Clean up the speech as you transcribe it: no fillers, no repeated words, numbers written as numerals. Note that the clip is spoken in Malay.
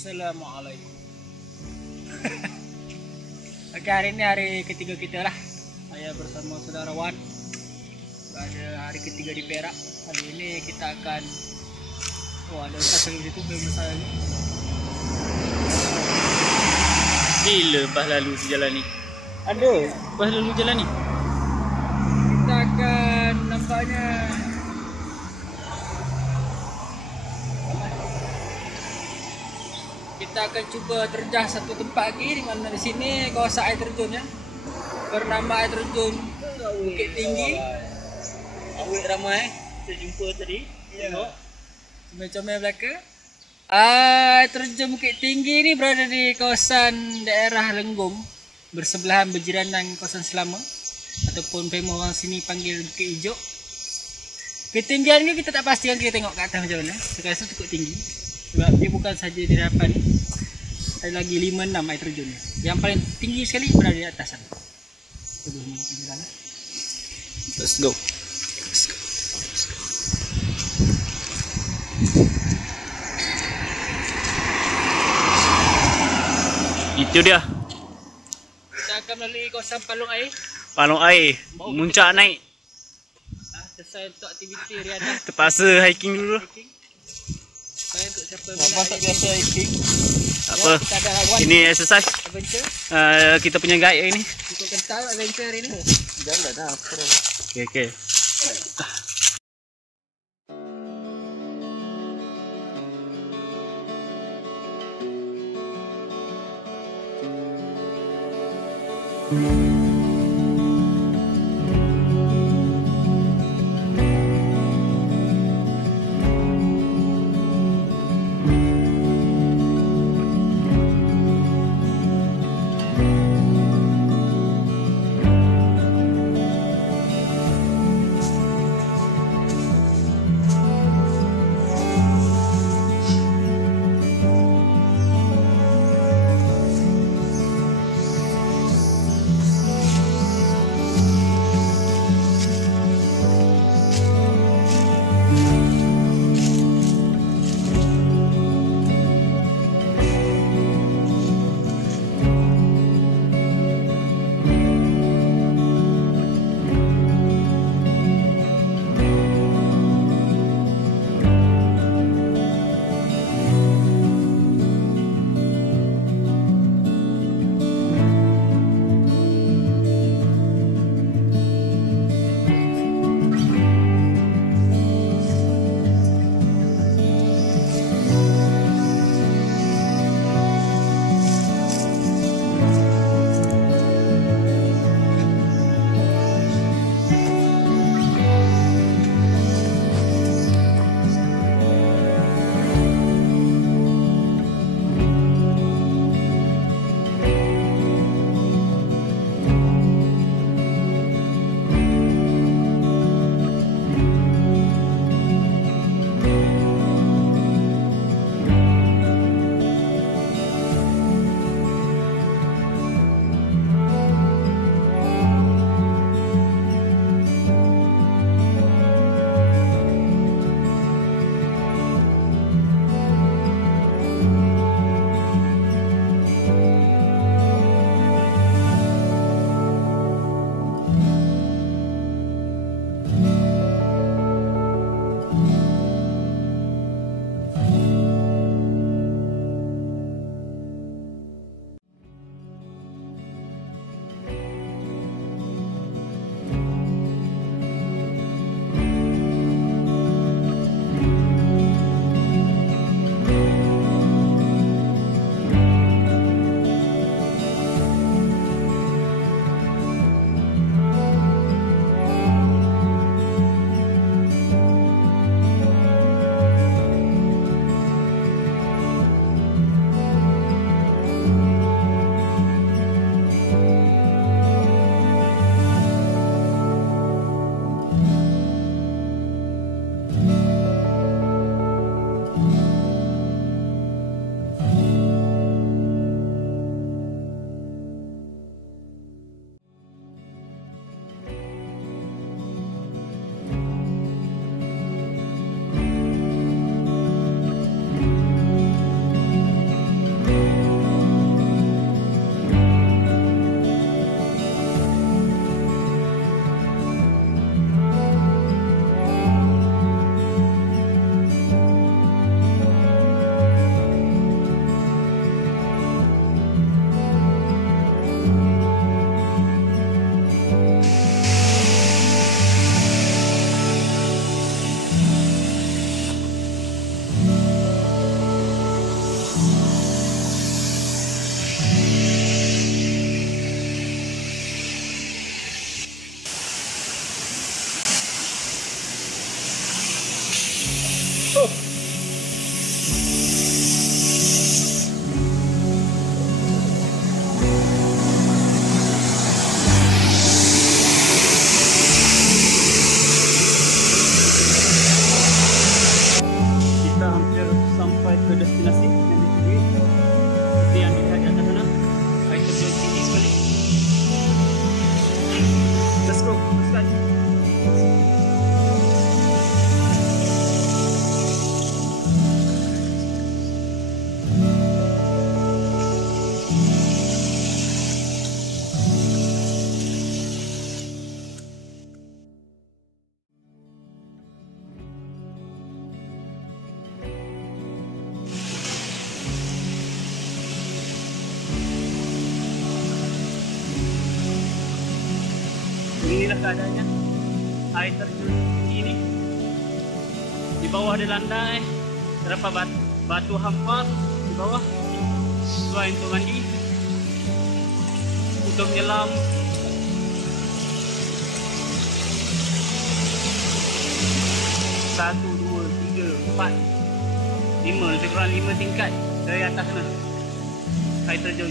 Assalamualaikum. Oke, hari ini hari ketiga kita lah. Saya bersama saudara Wan pada hari ketiga di Perak. Kali ini kita akan ada tas lagi situ belum saya ni. Gila pas lalu jalan ni. Ada pas lalu jalan ni. Kita akan nampaknya kita akan cuba terjah satu tempat lagi di mana di sini kawasan air terjunnya bernama air terjun Bukit Tinggi. Awak ramai kita jumpa tadi. Tengok comel-comel belaka. Air terjun Bukit Tinggi ni berada di kawasan daerah Lenggong, bersebelahan berjiranan kawasan Selama ataupun famous orang sini panggil Bukit Hijau. Ketinggian ni kita tak pastikan, kita tengok kat atas macam mana. Saya rasa cukup tinggi sebab dia bukan saja di hadapan, ada lagi 5-6 air terjun. Yang paling tinggi sekali berada di atas sana. Let's go. Itu dia. Kita akan melalui kawasan palung air. Palung air. Muncak naik. Selesai untuk aktiviti riadah. Terpaksa hiking dulu. Saya untuk siapa Apa tak biasa hiking? apa? Ini exercise. Adventure. Kita punya guide hari ni. Cukup kental adventure hari ni. Jangan dah. Okey. inilah keadaannya air terjun ini. Di bawah ada landai, terdapat batu hampa di bawah. Sesuai untuk mandi, untuk menyelam. Satu, dua, tiga, empat, lima, lebih kurang 5 tingkat dari atas sana air terjun.